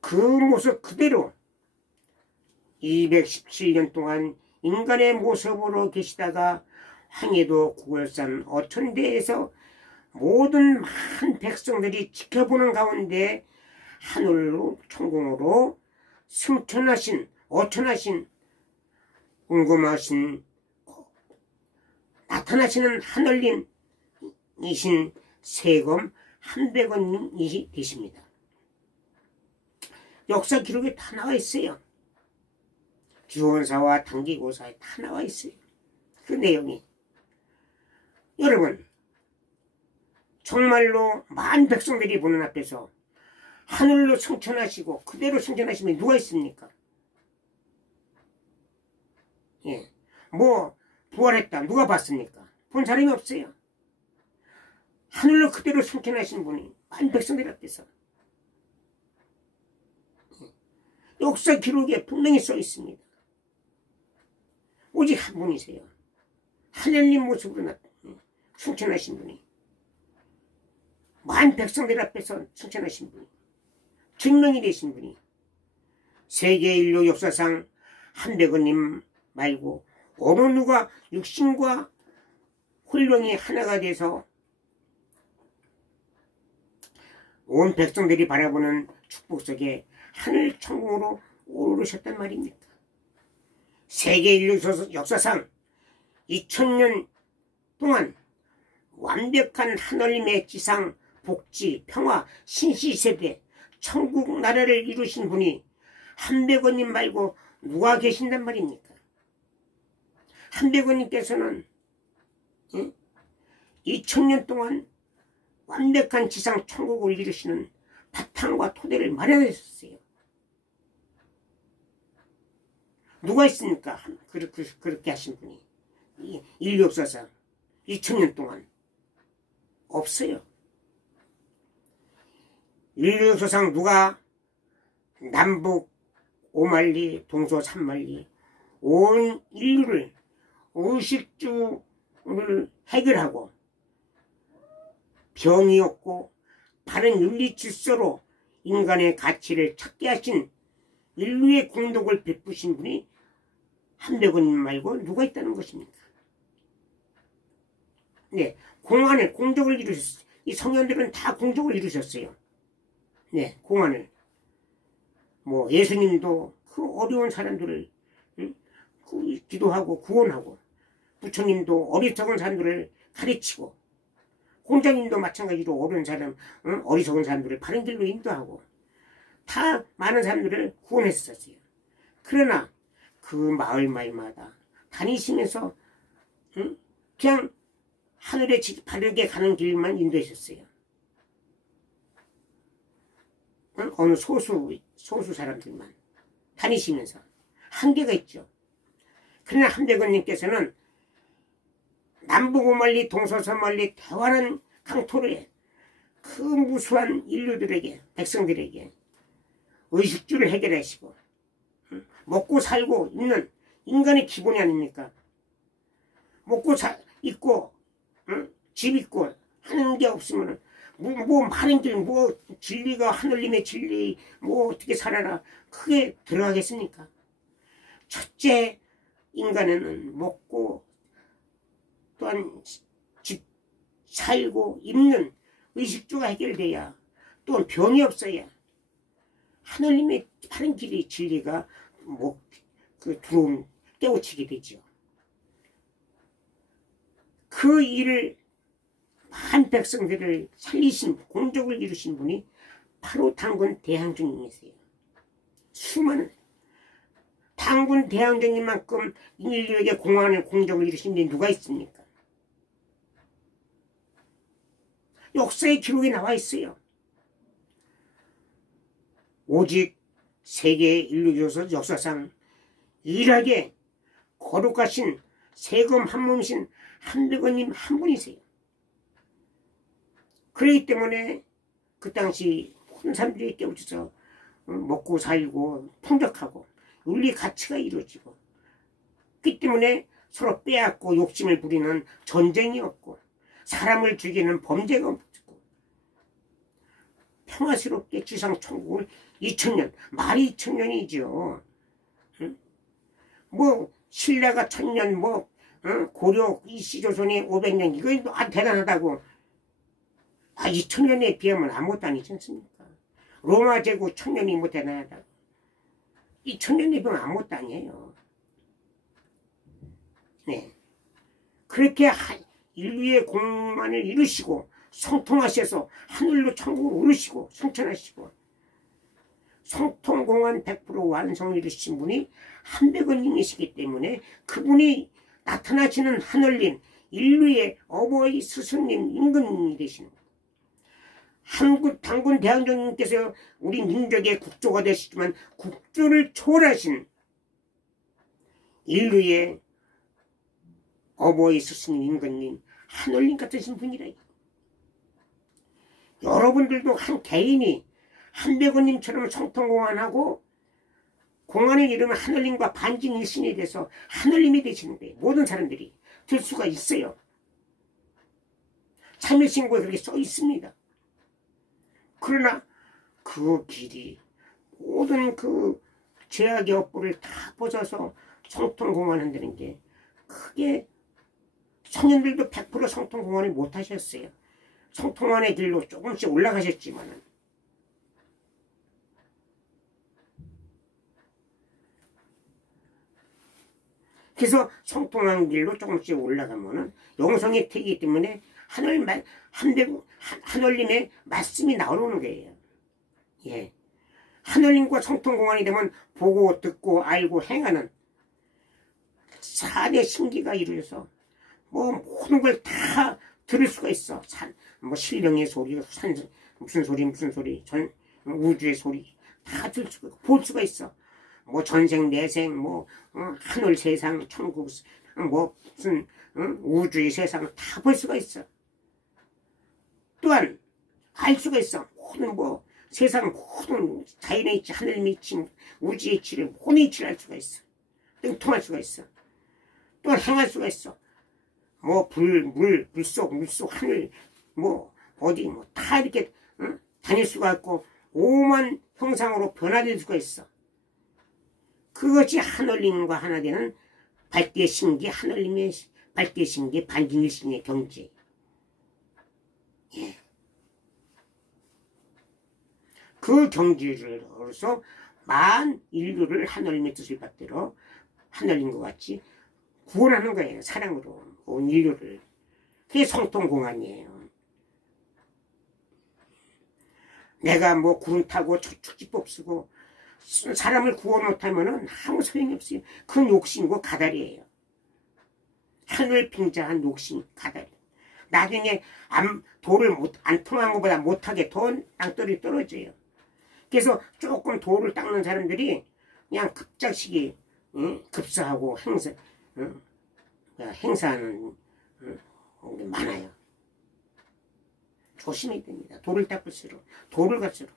그 모습 그대로 217년 동안 인간의 모습으로 계시다가 황해도 구월산 어촌대에서 모든 많은 백성들이 지켜보는 가운데 하늘로 천공으로 승천하신 어천하신 궁금하신 나타나시는 하늘님이신 세검 한백원님이 되십니다. 역사 기록에 다 나와 있어요. 주원사와 당기고사에 다 나와 있어요. 그 내용이. 여러분, 정말로 많은 백성들이 보는 앞에서 하늘로 승천하시고 그대로 승천하시면 누가 있습니까? 예, 뭐 부활했다 누가 봤습니까? 본 사람이 없어요. 하늘로 그대로 승천하신 분이 많은 백성들 앞에서 역사 기록에 분명히 써 있습니다. 오직 한 분이세요. 하늘님 모습으로 승천하신 분이 많은 백성들 앞에서 승천하신 분이 증명이 되신 분이 세계 인류 역사상 한백원님 말고 어느 누가 육신과 혼령이 하나가 돼서 온 백성들이 바라보는 축복 속에 하늘 천국으로 오르셨단 말입니까? 세계 인류 역사상 2000년 동안 완벽한 하늘님의 지상, 복지, 평화, 신시세대, 천국 나라를 이루신 분이 한백원님 말고 누가 계신단 말입니까? 한백원님께서는 2000년 동안 완벽한 지상 천국을 이루시는 바탕과 토대를 마련하셨어요. 누가 있습니까? 그렇게 하신 분이. 인류 역사상 2000년 동안 없어요. 인류 역사상 누가 남북 5만리, 동서 3만리 온 인류를 의식주를 해결하고 병이 없고 바른 윤리 질서로 인간의 가치를 찾게 하신 인류의 공덕을 베푸신 분이 한백원님 말고 누가 있다는 것입니까? 네, 공안을 공덕을 이루셨어요. 이 성현들은 다 공덕을 이루셨어요. 네, 공안을. 뭐 예수님도 그 어려운 사람들을 기도하고 구원하고, 부처님도 어리석은 사람들을 가르치고, 공자님도 마찬가지로 어려운 사람, 어리석은 사람들을 바른 길로 인도하고 다 많은 사람들을 구원했었어요. 그러나 그 마을마다 다니시면서 그냥 하늘에 바르게 가는 길만 인도하셨어요. 어느 소수 사람들만 다니시면서 한계가 있죠. 그러나 한백원님께서는 남북 5만리 동서 3만리 대환한 강토로에 그 무수한 인류들에게, 백성들에게 의식주를 해결하시고 먹고 살고 있는 인간의 기본이 아닙니까? 먹고 있고 집 있고 하는 게 없으면 뭐 많은 길, 뭐 진리가 하늘님의 진리, 뭐 어떻게 살아라, 그게 들어가겠습니까? 첫째, 인간에는 먹고 또한 집 살고 입는 의식주가 해결돼야, 또한 병이 없어야 하늘님의 바른 길이, 진리가 뭐 그 두려움 깨우치게 되죠. 그 일을 만 백성들을 살리신 공적을 이루신 분이 바로 당군 대항전님이세요. 수많은 당군 대항전님만큼 인류에게 공헌을 공적을 이루신 분이 누가 있습니까? 역사의 기록에 나와 있어요. 오직 세계 인류조서 역사상 유일하게 거룩하신 세검 한몸이신 한백원님 한 분이세요. 그렇기 때문에 그 당시 모든 사람들이 깨우쳐서 먹고 살고 풍족하고 윤리 가치가 이루어지고, 그렇기 때문에 서로 빼앗고 욕심을 부리는 전쟁이 없고 사람을 죽이는 범죄가 없고 평화스럽게 지상천국을 2000년, 말이 2000년이죠. 뭐 신라가 1000년, 뭐 고려 이시조선이 500년, 이거 대단하다고. 2000년에 비하면 아무것도 아니지 않습니까? 로마 제국 1000년이 뭐 대단하다고. 2000년에 비하면 아무것도 아니에요. 네. 그렇게 인류의 공만을 이루시고 성통하셔서 하늘로 천국을 오르시고 승천하시고 성통공안 100% 완성을 이루신 분이 한백원님이시기 때문에 그분이 나타나시는 하늘님, 인류의 어버이 스승님, 임금님이 되시는 거예요. 한국 당군 대항전님께서 우리 민족의 국조가 되시지만 국조를 초월하신 인류의 어버이 스승님, 임금님, 하늘님 같으신 분이라. 여러분들도 한 개인이 한백원님처럼 성통공안하고 공안을 이루면 하늘님과 반증일신이 돼서 하늘님이 되시는 거예요. 모든 사람들이 될 수가 있어요. 참여신고에 그렇게 써 있습니다. 그러나 그 길이 모든 그 죄악의 업보를 다 벗어서 성통공안한다는 게 크게 청년들도 100% 성통공안을 못하셨어요. 성통안의 길로 조금씩 올라가셨지만은 그래서 성통한 길로 조금씩 올라가면은 영성의 택이기 때문에 하늘님의 말씀이 나오는 거예요. 예. 하늘님과 성통공안이 되면 보고 듣고 알고 행하는 4대 신기가 이루어져서 뭐 모든 걸 다 들을 수가 있어. 뭐 신령의 소리, 무슨 소리, 우주의 소리 다 들을 수가 있고 볼 수가 있어. 뭐 전생 내생 뭐 하늘 세상 천국 뭐 무슨 우주의 세상을 다 볼 수가 있어. 또한 알 수가 있어. 모든 뭐 세상 모든 자연의 이치, 하늘의 이치, 우주의 이치를 모든 이치를 알 수가 있어. 통할 수가 있어. 또한 행할 수가 있어. 뭐 물속 하늘 뭐 어디 뭐 다 이렇게 다닐 수가 있고 오만 형상으로 변화될 수가 있어. 그것이 하늘님과 하나 되는 발대의 신기, 하늘님의 발대의 신기, 반진일신의 경지. 예. 그 경지로서 만 인류를 하늘님의 뜻을 받들어 하늘님과 같이 구원하는 거예요. 사랑으로 온 인류를. 그게 성통공안이에요. 내가 뭐 구름 타고 축지법 쓰고 사람을 구원 못하면은 아무 소용이 없어요. 그건 욕심이고 가달이에요. 하늘 빙자한 욕심, 가달. 나중에 도를 안 통한 것보다 못하게 더 땅돌이 떨어져요. 그래서 조금 도를 닦는 사람들이 그냥 급작시기 급사하고 행사하는 게 많아요. 조심해야 됩니다. 도를 닦을수록, 도를 갈수록.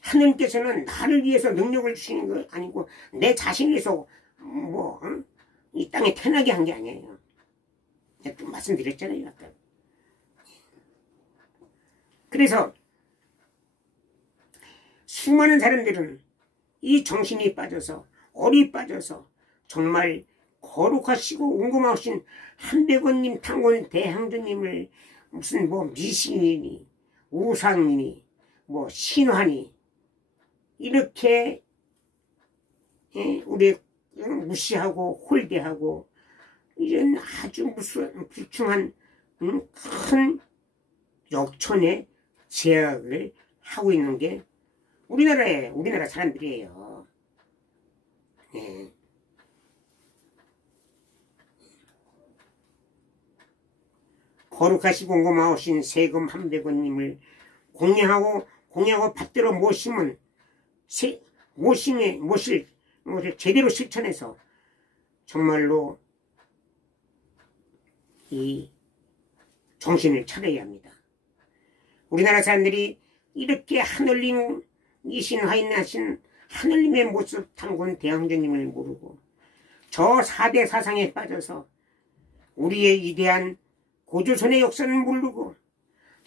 하느님께서는 나를 위해서 능력을 주시는 거 아니고 내 자신을 위해서 뭐 이 땅에 태어나게 한 게 아니에요. 제가 또 말씀드렸잖아요. 아까. 그래서 수많은 사람들은 이 정신이 빠져서 얼이 빠져서 정말 거룩하시고 웅금하신 한백원님 당군 대항전님을 무슨 뭐 미신이니 우상이니 뭐 신환이 이렇게 우리 무시하고 홀대하고 이런 아주 불충한 큰 역촌의 제약을 하고 있는 게 우리나라 사람들이에요. 네. 거룩하시고 고마우신 세금 300원님을 공양하고 받들어 모실 제대로 실천해서 정말로 이 정신을 차려야 합니다. 우리나라 사람들이 이렇게 하늘님이신 하인하신 하늘님의 모습 탐구한 대항전님을 모르고 저 4대 사상에 빠져서 우리의 위대한 고조선의 역사는 모르고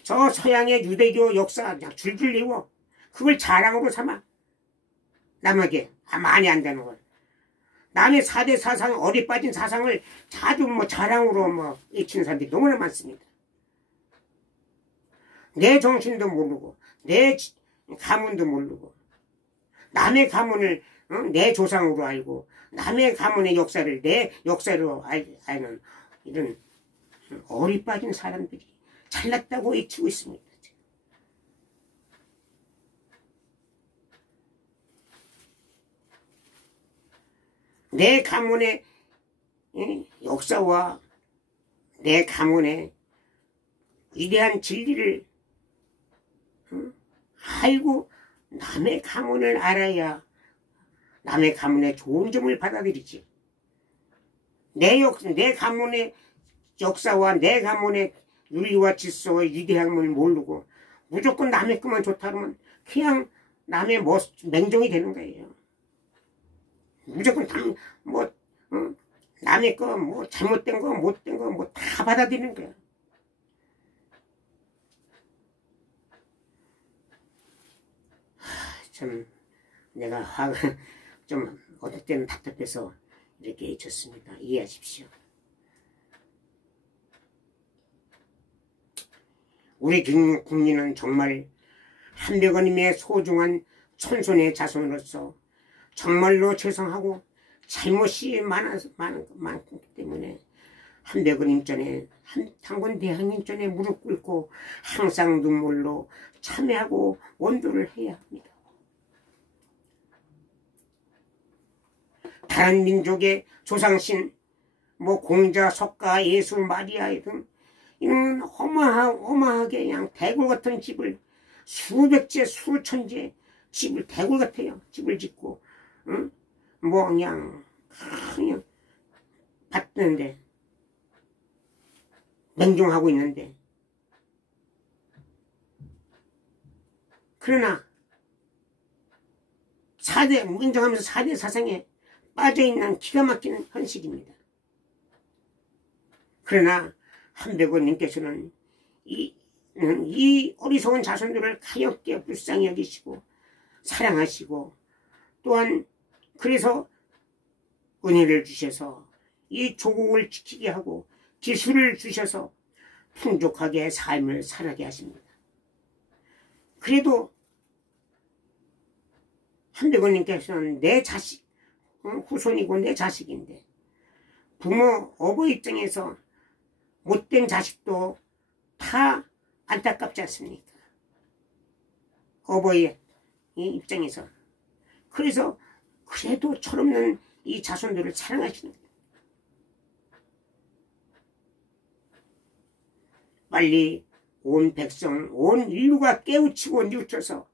저 서양의 유대교 역사 줄줄 외워 그걸 자랑으로 삼아 남에게 많이 안다는 걸 남의 4대 사상 어리 빠진 사상을 자주 자랑으로 외치는 사람들이 너무나 많습니다. 내 정신도 모르고 내 가문도 모르고 남의 가문을 내 조상으로 알고 남의 가문의 역사를 내 역사로 아는 이런 어리 빠진 사람들이 잘났다고 외치고 있습니다. 내 가문의 역사와 내 가문의 위대한 진리를 알고 남의 가문을 알아야 남의 가문의 좋은 점을 받아들이지. 내 가문의 역사와 내 가문의 윤리와 질서와 위대함을 모르고 무조건 남의 것만 좋다 그러면 그냥 남의 맹종이 되는 거예요. 무조건 남의 거 잘못된 거 못된 거 다 받아들이는 거야. 참 내가 화가 좀 어떨 때는 답답해서 이렇게 해쳤습니다. 이해하십시오. 우리 국민은 정말 한백원님의 소중한 천손의 자손으로서 정말로 죄송하고 잘못이 많기 때문에 한백원님 전에 한탄군 대항님 전에 무릎 꿇고 항상 눈물로 참회하고 원도를 해야 합니다. 다른 민족의 조상신 공자, 석가, 예수, 마리아 등 이런 어마하게 그냥 대굴 같은 집을 수백째 수천째 집을 대굴 같아요. 집을 짓고 그냥 받는데 맹종하고 있는데 그러나 4대 인정하면서 4대 사상에 빠져있는 기가 막히는 현실입니다. 그러나 한백원님께서는 이 어리석은 자손들을 가엾게 불쌍히 여기시고 사랑하시고 또한 그래서 은혜를 주셔서 이 조국을 지키게 하고 기술을 주셔서 풍족하게 삶을 살아게 하십니다. 그래도 한백원님께서는 내 자식 후손이고 내 자식인데 부모 어버이 입장에서 못된 자식도 다 안타깝지 않습니까? 어버이 입장에서. 그래서 그래도 철없는 이 자손들을 사랑하시는 거예요. 빨리 온 백성, 온 인류가 깨우치고 뉘우쳐서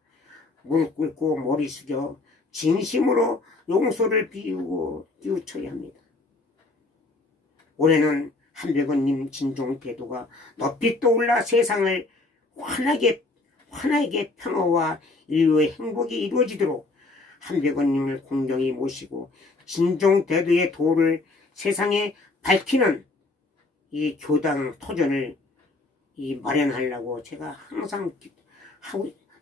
무릎 꿇고 머리 숙여 진심으로 용서를 비우고 뉘우쳐야 합니다. 올해는 한백원님 진종 태도가 높이 떠올라 세상을 환하게 평화와 인류의 행복이 이루어지도록 한백원님을 공경히 모시고 진종 태도의 도를 세상에 밝히는 이 교당 토전을 마련하려고 제가 항상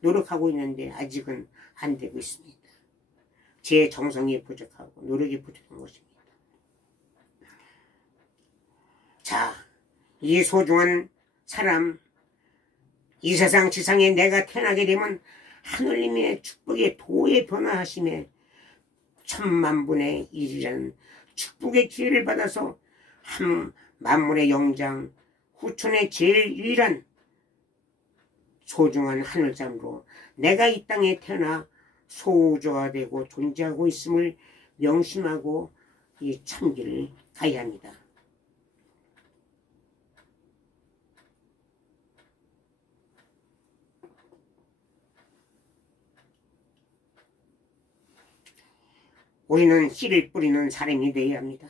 노력하고 있는데 아직은 안 되고 있습니다. 제 정성이 부족하고 노력이 부족한 것입니다. 자, 이 소중한 사람, 이 세상 지상에 내가 태어나게 되면 하느님의 축복의 도에 변화하심에 천만분의 일이라는 축복의 기회를 받아서 한 만물의 영장 후천의 제일 유일한 소중한 하늘잠으로 내가 이 땅에 태어나 소유주가 되고 존재하고 있음을 명심하고 이 참기를 가야 합니다. 우리는 씨를 뿌리는 사람이 되어야 합니다.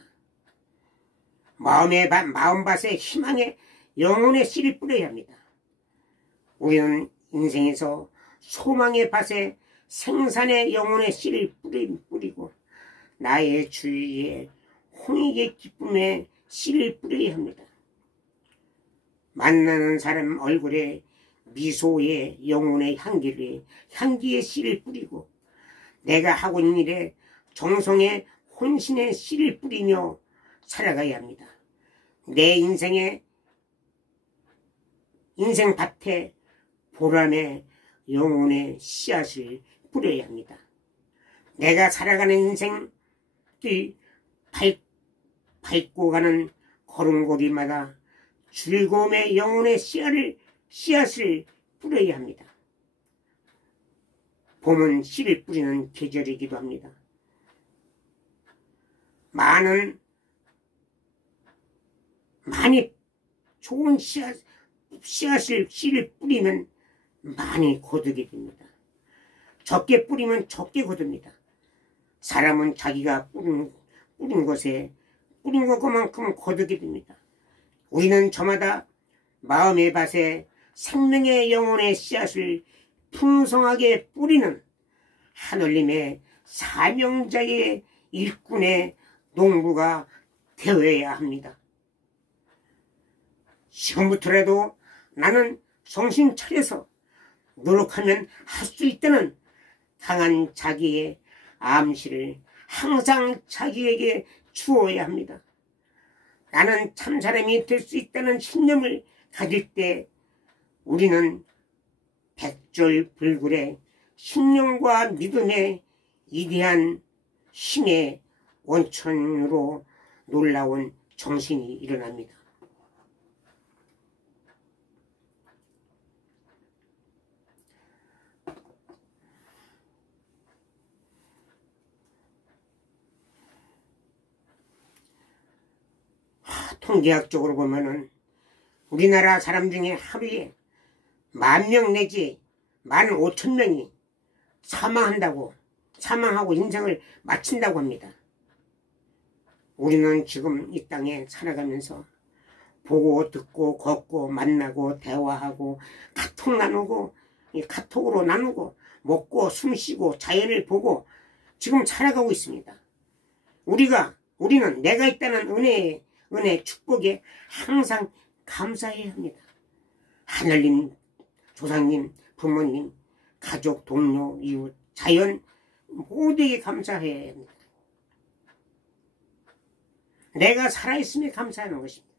마음밭에 희망의 영혼의 씨를 뿌려야 합니다. 우리는 인생에서 소망의 밭에 생산의 영혼의 씨를 뿌리고 나의 주위에 홍익의 기쁨의 씨를 뿌려야 합니다. 만나는 사람 얼굴에 미소의 영혼의 향기의 씨를 뿌리고 내가 하고 있는 일에 정성의 혼신의 씨를 뿌리며 살아가야 합니다. 내 인생의 인생밭에 보람의 영혼의 씨앗을 뿌려야 합니다. 내가 살아가는 인생이 밟고 가는 걸음걸이마다 즐거움의 영혼의 씨앗을 뿌려야 합니다. 봄은 씨를 뿌리는 계절이기도 합니다. 많이 좋은 씨를 뿌리면 많이 거두게 됩니다. 적게 뿌리면 적게 거둡니다. 사람은 자기가 뿌린 것만큼 거두게 됩니다. 우리는 저마다 마음의 밭에 생명의 영혼의 씨앗을 풍성하게 뿌리는 하늘님의 사명자의 일꾼의 농부가 되어야 합니다. 지금부터라도 나는 정신 차려서 노력하면 할 수 있다는 강한 자기의 암시를 항상 자기에게 주어야 합니다. 나는 참사람이 될 수 있다는 신념을 가질 때 우리는 백절불굴의 신념과 믿음의 위대한 힘의 원천으로 놀라운 정신이 일어납니다. 통계학적으로 보면은 우리나라 사람 중에 하루에 10,000명 내지 15,000명이 사망하고 인생을 마친다고 합니다. 우리는 지금 이 땅에 살아가면서 보고 듣고 걷고 만나고 대화하고 카톡 나누고 카톡으로 나누고 먹고 숨쉬고 자연을 보고 지금 살아가고 있습니다. 우리는 내가 있다는 은혜 축복에 항상 감사해야 합니다. 하늘님, 조상님, 부모님, 가족, 동료, 이웃, 자연 모두에게 감사해야 합니다. 내가 살아있음에 감사하는 것입니다.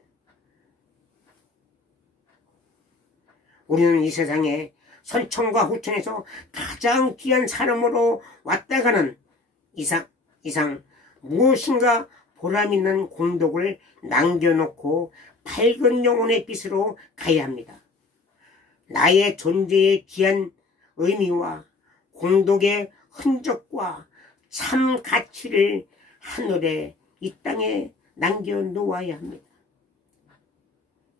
우리는 이 세상에 선천과 후천에서 가장 귀한 사람으로 왔다 가는 이상 무엇인가 보람있는 공덕을 남겨놓고 밝은 영혼의 빛으로 가야 합니다. 나의 존재의 귀한 의미와 공덕의 흔적과 참 가치를 하늘에 이 땅에 남겨놓아야 합니다.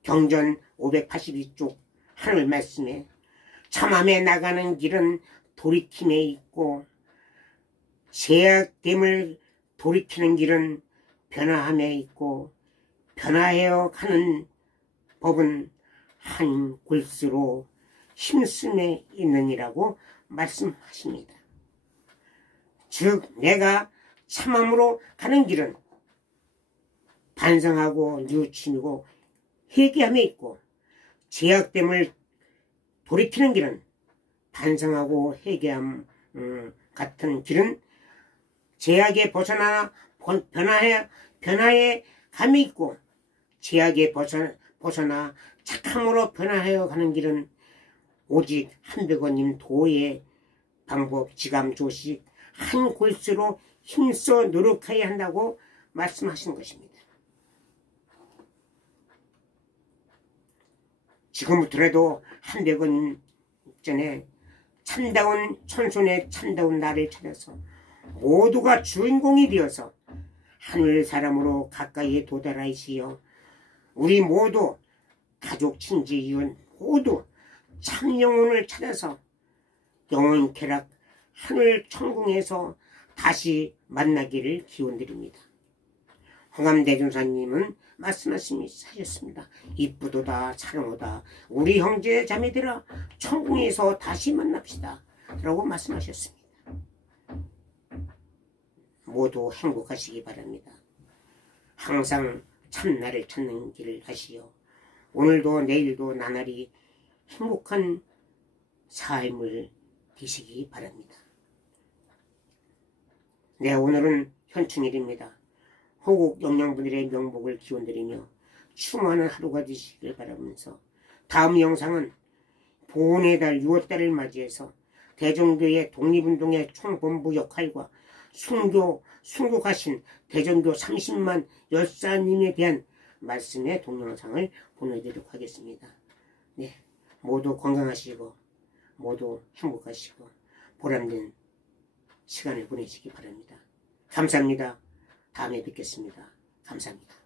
경전 582쪽 하늘 말씀에 참함에 나가는 길은 돌이킴에 있고 제약됨을 돌이키는 길은 변화함에 있고 변화하여 가는 법은 한 골수로 힘쓰에 있느니라고 말씀하십니다. 즉 내가 참함으로 가는 길은 반성하고 뉘우치고 회개함에 있고 제약됨을 돌이키는 길은 반성하고 회개함 같은 길은 제약에 벗어나 변화에 감이 있고 제약에 벗어나 착함으로 변화하여 가는 길은 오직 한백원님 도의 방법, 지감, 조식 한 골수로 힘써 노력해야 한다고 말씀하신 것입니다. 지금부터라도 한백원 전에 참다운 천손의 참다운 나를 찾아서 모두가 주인공이 되어서 하늘 사람으로 가까이에 도달하시어 우리 모두 가족, 친지, 이웃 모두 참 영혼을 찾아서 영혼 쾌락 하늘 천궁에서 다시 만나기를 기원드립니다. 홍암대종사님은 말씀하셨습니다. 이쁘도다 사랑하다 우리 형제 자매들아 천궁에서 다시 만납시다 라고 말씀하셨습니다. 모두 행복하시기 바랍니다. 항상 참나를 찾는 길을 하시어 오늘도 내일도 나날이 행복한 삶을 되시기 바랍니다. 네, 오늘은 현충일입니다. 호국 영령분들의 명복을 기원드리며 충만한 하루가 되시길 바라면서 다음 영상은 보훈의 달 6월달을 맞이해서 대종교의 독립운동의 총본부 역할과 순국하신 대종교 30만 열사님에 대한 말씀의 동영상을 보내드리도록 하겠습니다. 네, 모두 건강하시고 모두 행복하시고 보람된 시간을 보내시기 바랍니다. 감사합니다. 다음에 뵙겠습니다. 감사합니다.